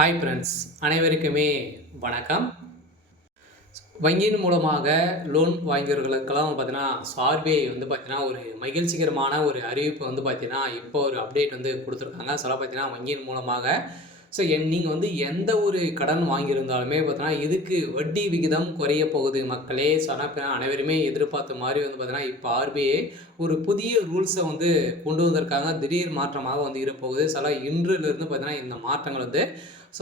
Hi friends, அனைவருக்குமே வணக்கம். வங்கியின் மூலமாக லோன் வாங்கியவர்களுக்கெல்லாம் பார்த்தீங்கன்னா, ஆர்பிஐ வந்து பார்த்தீங்கன்னா, ஒரு மகிழ்ச்சிகரமான ஒரு அறிவிப்பு வந்து பார்த்தீங்கன்னா, இப்போ ஒரு அப்டேட் வந்து குடுத்துருக்காங்க. பார்த்தீங்கன்னா, வங்கியின் மூலமாக நீங்க வந்து எந்த ஒரு கடன் வாங்கியிருந்தாலுமே பார்த்தீங்கன்னா, இதுக்கு வட்டி விகிதம் குறைய போகுது மக்களே. அனைவருமே எதிர்பார்த்த மாரி வந்து பார்த்தீங்கன்னா, இப்ப ஆர்பிஐ ஒரு புதிய ரூல்ஸ வந்து கொண்டு வந்திருக்காங்க. திடீர் மாற்றமாக வந்து இருப்போகுது. இன்றிலிருந்து பார்த்தீங்கன்னா, இந்த மாற்றங்கள் வந்து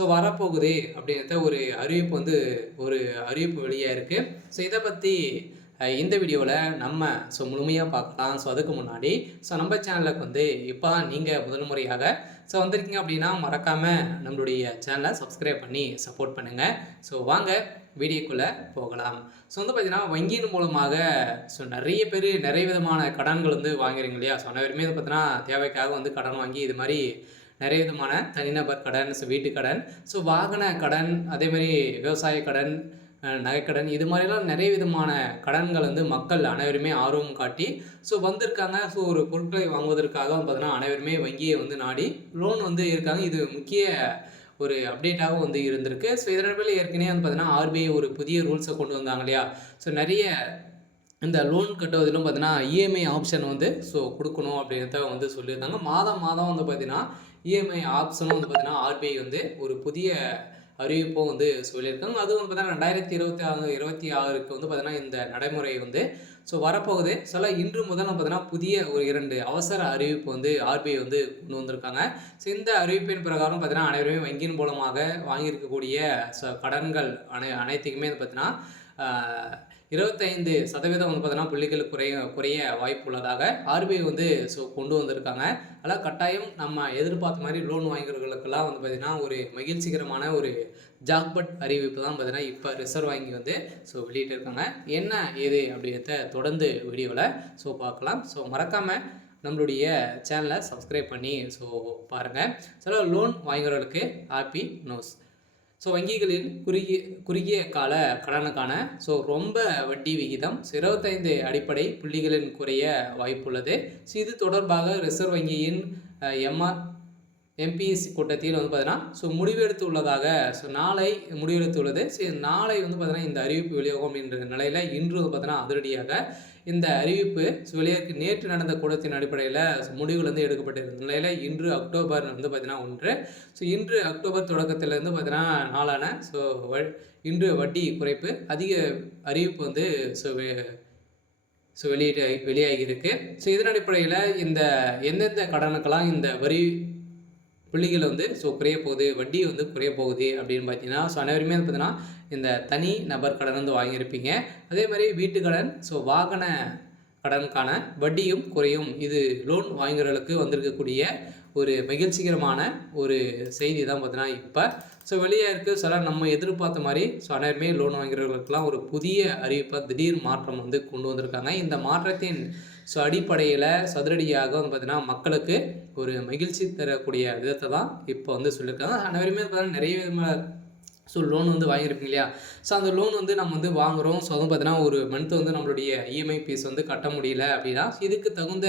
வரப்போகுதே அப்படிங்கிறத ஒரு அறிவிப்பு வெளியா இருக்கு. இத பத்தி இந்த வீடியோல நம்ம முழுமையா பார்க்கலாம். அதுக்கு முன்னாடி நம்ம சேனலுக்கு வந்து இப்பதான் நீங்க முதல் முறையாக வந்திருக்கீங்க அப்படின்னா, மறக்காம நம்மளுடைய சேனலை சப்ஸ்கிரைப் பண்ணி சப்போர்ட் பண்ணுங்க. வாங்க வீடியோக்குள்ள போகலாம். வந்து பார்த்தீங்கன்னா, வங்கியின் மூலமாக நெறைய பேரு நெறைய விதமான கடன்கள் வந்து வாங்குறீங்க இல்லையா? அனைவருமே வந்து பார்த்தீங்கன்னா, தேவைக்காக வந்து கடன் வாங்கி இது மாரி நெறைய விதமான தனிநபர் கடன், வீட்டு கடன், வாகன கடன், அதேமாரி விவசாய கடன், நகைக்கடன் இது மாதிரிலாம் நெறைய விதமான கடன்கள் வந்து மக்கள் அனைவருமே ஆர்வம் காட்டி வந்திருக்காங்க. ஒரு பொருட்களை வாங்குவதற்காக வந்து பார்த்தீங்கன்னா, அனைவருமே வங்கியை வந்து நாடி லோன் வந்து இருக்காங்க. இது முக்கிய ஒரு அப்டேட்டாகவும் வந்து இருந்திருக்கு. இதன் ஏற்கனவே வந்து பார்த்தீங்கன்னா, ஆர்பிஐ ஒரு புதிய ரூல்ஸை கொண்டு வந்தாங்க இல்லையா? நெறைய இந்த லோன் கட்டுவதிலும் பார்த்தீங்கன்னா, இஎம்ஐ ஆப்ஷன் வந்து குடுக்கணும் அப்படின்றத வந்து சொல்லியிருந்தாங்க. மாதம் மாதம் வந்து பார்த்தீங்கன்னா, இஎம்ஐ ஆப்ஷனும் வந்து பார்த்தீங்கன்னா, ஆர்பிஐ வந்து ஒரு புதிய அறிவிப்பும் வந்து சொல்லியிருக்காங்க. அதுவும் வந்து பார்த்தீங்கன்னா 2026க்கு வந்து பார்த்தீங்கன்னா, இந்த நடைமுறை வந்து வரப்போகுது. இன்று முதல் பார்த்தீங்கன்னா, புதிய ஒரு 2 அவசர அறிவிப்பு வந்து ஆர்பிஐ வந்து கொண்டு வந்திருக்காங்க. இந்த அறிவிப்பின் பிரகாரம் பார்த்தீங்கன்னா, அனைவருமே வங்கியின் மூலமாக வாங்கியிருக்கக்கூடிய கடன்கள் அனைத்துக்குமே வந்து பார்த்தீங்கன்னா, 25% வந்து பார்த்தீங்கன்னா, புள்ளிகள் குறைய வாய்ப்பு உள்ளதாக ஆர்பிஐ வந்து கொண்டு வந்திருக்காங்க. அதெல்லாம் கட்டாயம் நம்ம எதிர்பார்த்த மாதிரி லோன் வாங்கியவர்களுக்கெல்லாம் வந்து பார்த்தீங்கன்னா, ஒரு மகிழ்ச்சிகரமான ஒரு ஜாக்பாட் அறிவிப்பு தான் பார்த்தீங்கன்னா, இப்போ ரிசர்வ் வங்கி வந்து வெளியிட்டிருக்காங்க. என்ன ஏது அப்படிங்கிறத தொடர்ந்து வீடியோவில் பார்க்கலாம். மறக்காமல் நம்மளுடைய சேனலை சப்ஸ்கிரைப் பண்ணி பாருங்கள். லோன் வாங்குறவர்களுக்கு ஹாப்பி நியூஸ். வங்கிகளில் குறுகிய கால கடனுக்கான ரொம்ப வட்டி விகிதம் 25 அடிப்படை புள்ளிகளின் குறைய வாய்ப்புள்ளது. இது தொடர்பாக ரிசர்வ் வங்கியின் எம்பிஎஸ்சி கூட்டத்தில் வந்து பார்த்தீங்கன்னா முடிவெடுத்து உள்ளதாக நாளை முடிவெடுத்துள்ளது. நாளை வந்து பார்த்தீங்கன்னா, இந்த அறிவிப்பு வெளியாகும் அப்படின்ற நிலையில் இன்று வந்து பார்த்தீங்கன்னா, அதிரடியாக இந்த அறிவிப்பு வெளியாக நேற்று நடந்த கூட்டத்தின் அடிப்படையில் முடிவுகள் வந்து எடுக்கப்பட்டிருந்த நிலையில் இன்று அக்டோபர் வந்து பார்த்தீங்கன்னா 1. இன்று அக்டோபர் தொடக்கத்திலேருந்து பார்த்தீங்கன்னா நாளான இன்று வட்டி குறைப்பு அதிக அறிவிப்பு வந்து வெளியாகி இருக்கு. இதன் அடிப்படையில் இந்த எந்தெந்த கடனுக்கெல்லாம் இந்த வரி புள்ளிகள் வந்து குறைய போகுது, வட்டி வந்து குறைய போகுது அப்படின்னு பார்த்தீங்கன்னா, அனைவருமே வந்து பார்த்தீங்கன்னா, இந்த தனி நபர் கடன் வந்து வாங்கியிருப்பீங்க. அதே மாதிரி வீட்டு கடன், வாகன கடனுக்கான வட்டியும் குறையும். இது லோன் வாங்குறவர்களுக்கு வந்திருக்கக்கூடிய ஒரு மகிழ்ச்சிகரமான ஒரு செய்தி தான் பார்த்தீங்கன்னா இப்போ வெளியாக இருக்குது. நம்ம எதிர்பார்த்த மாதிரி அனைவருமே லோன் வாங்குறவர்களுக்கெல்லாம் ஒரு புதிய அறிவிப்பை திடீர் மாற்றம் வந்து கொண்டு வந்திருக்காங்க. இந்த மாற்றத்தின் அடிப்படையில் சதுரடியாக வந்து பார்த்தீங்கன்னா, மக்களுக்கு ஒரு மகிழ்ச்சி தரக்கூடிய விதத்தை தான் இப்போ வந்து சொல்லியிருக்காங்க. அனைவருமே பார்த்தீங்கன்னா நிறைய விதமான லோன் வந்து வாங்கியிருப்பீங்க இல்லையா? அந்த லோன் வந்து நம்ம வந்து வாங்குகிறோம். வந்து பார்த்தீங்கன்னா, ஒரு மந்த் வந்து நம்மளுடைய இஎம்ஐ ஃபீஸ் வந்து கட்ட முடியல அப்படின்னா, இதுக்கு தகுந்த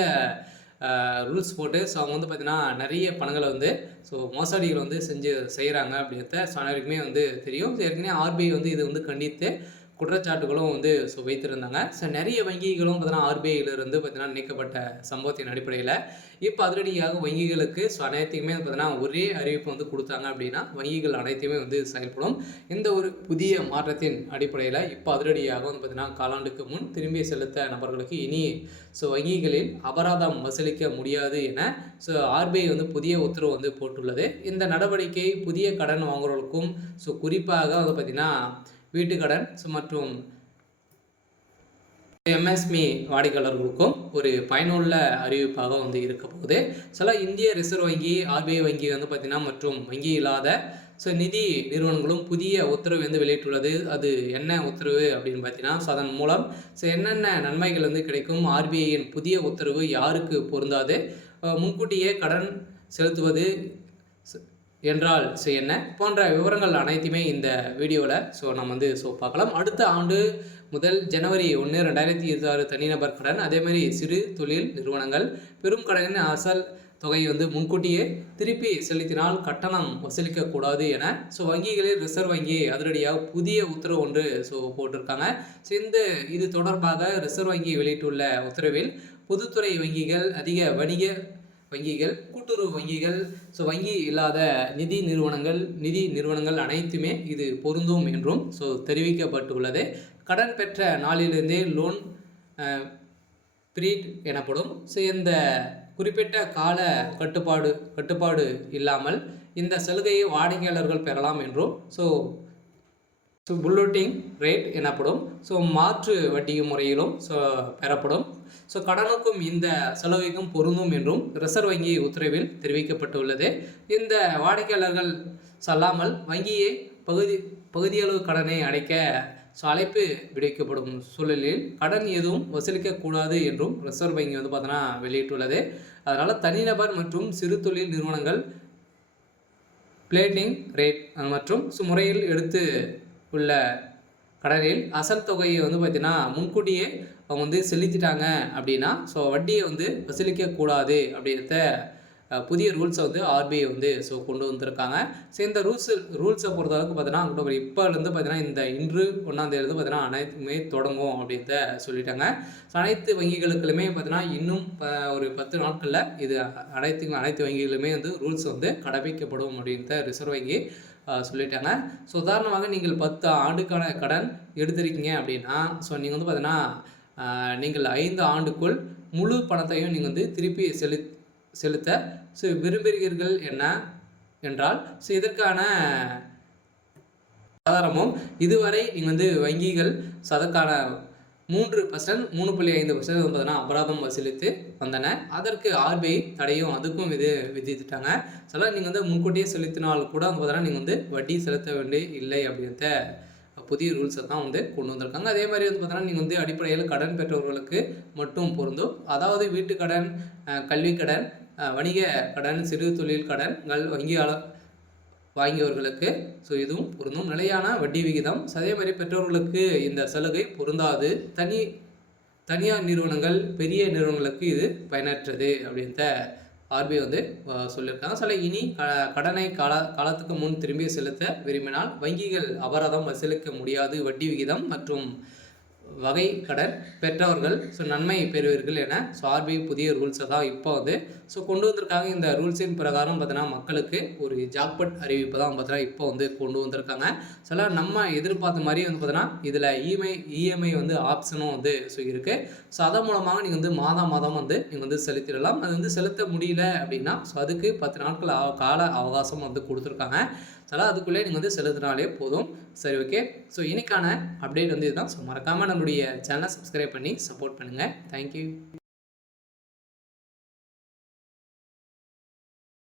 ரூல்ஸ் போட்டு அவங்க வந்து பார்த்தீங்கன்னா, நிறைய பணங்களை வந்து மோசடிகள் வந்து செய்கிறாங்க அப்படிங்கிறத அனைவருக்குமே வந்து தெரியும். ஏற்கனவே ஆர்பிஐ வந்து இது வந்து கண்டித்து குற்றச்சாட்டுகளும் வந்து வைத்திருந்தாங்க. நிறைய வங்கிகளும் பார்த்தீங்கன்னா, ஆர்பிஐயிலிருந்து பார்த்தீங்கன்னா நீக்கப்பட்ட சம்பவத்தின் அடிப்படையில் இப்போ அதிரடியாக வங்கிகளுக்கு அனைத்துக்குமே பார்த்தீங்கன்னா ஒரே அறிவிப்பு வந்து கொடுத்தாங்க அப்படின்னா, வங்கிகள் அனைத்துமே வந்து செயல்படும். இந்த ஒரு புதிய மாற்றத்தின் அடிப்படையில் இப்போ அதிரடியாக வந்து பார்த்தீங்கன்னா, காலாண்டுக்கு முன் திரும்பி செலுத்த நபர்களுக்கு இனி வங்கிகளில் அபராதம் வசூலிக்க முடியாது என ஆர்பிஐ வந்து புதிய உத்தரவு வந்து போட்டுள்ளது. இந்த நடவடிக்கை புதிய கடன் வாங்குறவர்களுக்கும் குறிப்பாக வந்து பார்த்தீங்கன்னா, வீட்டுக்கடன் மற்றும் எம்எஸ்எம்இ வாடிக்கையாளர்களுக்கும் ஒரு பயனுள்ள அறிவிப்பாக வந்து இருக்க போகுது. இந்திய ரிசர்வ் வங்கி, ஆர்பிஐ வங்கி வந்து பார்த்தீங்கன்னா மற்றும் வங்கி இல்லாத நிதி நிறுவனங்களும் புதிய உத்தரவு வந்து வெளியிட்டுள்ளது. அது என்ன உத்தரவு அப்படின்னு பார்த்தீங்கன்னா, அதன் மூலம் என்னென்ன நன்மைகள் வந்து கிடைக்கும், ஆர்பிஐயின் புதிய உத்தரவு யாருக்கு பொருந்தாது, முன்கூட்டியே கடன் செலுத்துவது என்றால் என்ன போன்ற விவரங்கள் அனைத்துமே இந்த வீடியோவில் நம்ம வந்து பார்க்கலாம். அடுத்த ஆண்டு முதல் ஜனவரி 1, 2026 தனிநபர் கடன், அதேமாதிரி சிறு தொழில் நிறுவனங்கள் பெரும் கடனின் அசல் தொகையை வந்து முன்கூட்டியே திருப்பி செலுத்தினால் கட்டணம் வசூலிக்கக்கூடாது என வங்கிகளில் ரிசர்வ் வங்கி அதிரடியாக புதிய உத்தரவு ஒன்று போட்டிருக்காங்க. இது தொடர்பாக ரிசர்வ் வங்கி வெளியிட்டுள்ள உத்தரவில் பொதுத்துறை வங்கிகள், அதிக வணிக வங்கிகள், கூட்டுறவு வங்கிகள், வங்கி இல்லாத நிதி நிறுவனங்கள் அனைத்துமே இது பொருந்தும் என்றும் தெரிவிக்கப்பட்டுள்ளது. கடன் பெற்ற நாளிலிருந்தே லோன் பீரியட் எனப்படும். இந்த குறிப்பிட்ட கால கட்டுப்பாடு இல்லாமல் இந்த சலுகையை வாடிக்கையாளர்கள் பெறலாம் என்றும் புல்லோட்டிங் ரேட் எனப்படும். மாற்று வட்டி முறையிலும் பெறப்படும். கடனுக்கும் இந்த சலுகைக்கும் பொருந்தும் என்றும் ரிசர்வ் வங்கி உத்தரவில் தெரிவிக்கப்பட்டுள்ளது. இந்த வாடிக்கையாளர்கள் சொல்லாமல் வங்கியை பகுதியளவு கடனை அடைக்க அழைப்பு விடுக்கப்படும் சூழலில் கடன் எதுவும் வசூலிக்கக்கூடாது என்றும் ரிசர்வ் வங்கி வந்து பார்த்தோன்னா வெளியிட்டுள்ளது. அதனால் தனிநபர் மற்றும் சிறு தொழில் நிறுவனங்கள் பிளேட்டிங் ரேட் மற்றும் முறையில் எடுத்து உள்ள கடனில் அசல் தொகையை வந்து பார்த்திங்கன்னா முன்கூட்டியே அவங்க வந்து செலுத்திட்டாங்க அப்படின்னா வட்டியை வந்து வசூலிக்கக்கூடாது அப்படின்றத புதிய ரூல்ஸை வந்து ஆர்பிஐ வந்து கொண்டு வந்திருக்காங்க. இந்த ரூல்ஸை பொறுத்தளவுக்கு பார்த்தீங்கன்னா அக்டோபர் இப்போலேருந்து பார்த்தீங்கன்னா இந்த இன்று 1ஆம் தேதியிலேருந்து பார்த்தீங்கன்னா அனைத்துமே தொடங்கும் அப்படின்றத சொல்லிட்டாங்க. அனைத்து வங்கிகளுக்குமே பார்த்தீங்கன்னா இன்னும் ஒரு 10 நாட்களில் இது அனைத்து வங்கிகளுமே வந்து ரூல்ஸ் வந்து கடைபிடிக்கப்படும் அப்படின்றத ரிசர்வ் வங்கி சொல்லிட்டாங்க. உதாரணமாக நீங்கள் 10 ஆண்டுக்கான கடன் எடுத்திருக்கீங்க அப்படின்னா நீங்கள் வந்து பார்த்தீங்கன்னா நீங்கள் 5 ஆண்டுக்குள் முழு பணத்தையும் நீங்கள் வந்து திருப்பி செலுத்த விரும்புகிறீர்கள் என்றால் இதற்கான ஆதாரமும் இதுவரை நீங்கள் வந்து வங்கிகள் அதற்கான 3%, 3.5% பார்த்தீங்கன்னா அபராதம் வசூலித்து வந்தன. அதற்கு ஆர்பிஐ தடையும் அதுக்கும் விதித்துட்டாங்க. நீங்கள் வந்து முன்கூட்டியே செலுத்தினால் கூட வந்து பார்த்தீங்கன்னா நீங்கள் வந்து வட்டி செலுத்த வேண்டிய இல்லை அப்படின்ற புதிய ரூல்ஸை தான் வந்து கொண்டு வந்திருக்காங்க. அதே மாதிரி வந்து பார்த்தீங்கன்னா நீங்கள் வந்து அடிப்படையில் கடன் பெற்றவர்களுக்கு மட்டும் பொருந்தும். அதாவது வீட்டுக்கடன், கல்வி கடன், வணிக கடன், சிறு தொழில் கடன்கள் வாங்கியவர்களுக்கு இதுவும் பொருந்தும். நிலையான வட்டி விகிதம். அதே மாதிரி பெற்றோர்களுக்கு இந்த சலுகை பொருந்தாது. தனியார் நிறுவனங்கள், பெரிய நிறுவனங்களுக்கு இது பயனற்றது அப்படின்ற ஆர்பிஐ வந்து சொல்லியிருக்காங்க. இனி கடனை காலத்துக்கு முன் திரும்பி செலுத்த விரும்பினால் வங்கிகள் அபராதம் வசூலிக்க முடியாது. வட்டி விகிதம் மற்றும் வகை கடன் பெற்றவர்கள் நன்மை பெறுவீர்கள் என ஆர்பிஐ புதிய ரூல்ஸை தான் இப்போ வந்து கொண்டு வந்திருக்காங்க. இந்த ரூல்ஸின் பிரகாரம் பார்த்தீங்கன்னா மக்களுக்கு ஒரு ஜாக்பாட் அறிவிப்பு தான் பார்த்தீங்கன்னா இப்போ வந்து கொண்டு வந்திருக்காங்க. நம்ம எதிர்பார்த்த மாதிரி வந்து பார்த்தீங்கன்னா இதில் இஎம்ஐ வந்து ஆப்ஷனும் வந்து இருக்குது. அதன் மூலமாக நீங்கள் வந்து மாதம் வந்து நீங்கள் வந்து செலுத்திடலாம். அது வந்து செலுத்த முடியல அப்படின்னா அதுக்கு 10 நாட்கள் கால அவகாசம் வந்து கொடுத்துருக்காங்க. அதுக்குள்ளே நீங்கள் வந்து செலுத்தினாலே போதும். சரி, ஓகே. இன்னைக்கான அப்டேட் வந்து இதுதான். மறக்காமல் நம்மளுடைய சேனலை சப்ஸ்கிரைப் பண்ணி சப்போர்ட் பண்ணுங்கள். தேங்க்யூ.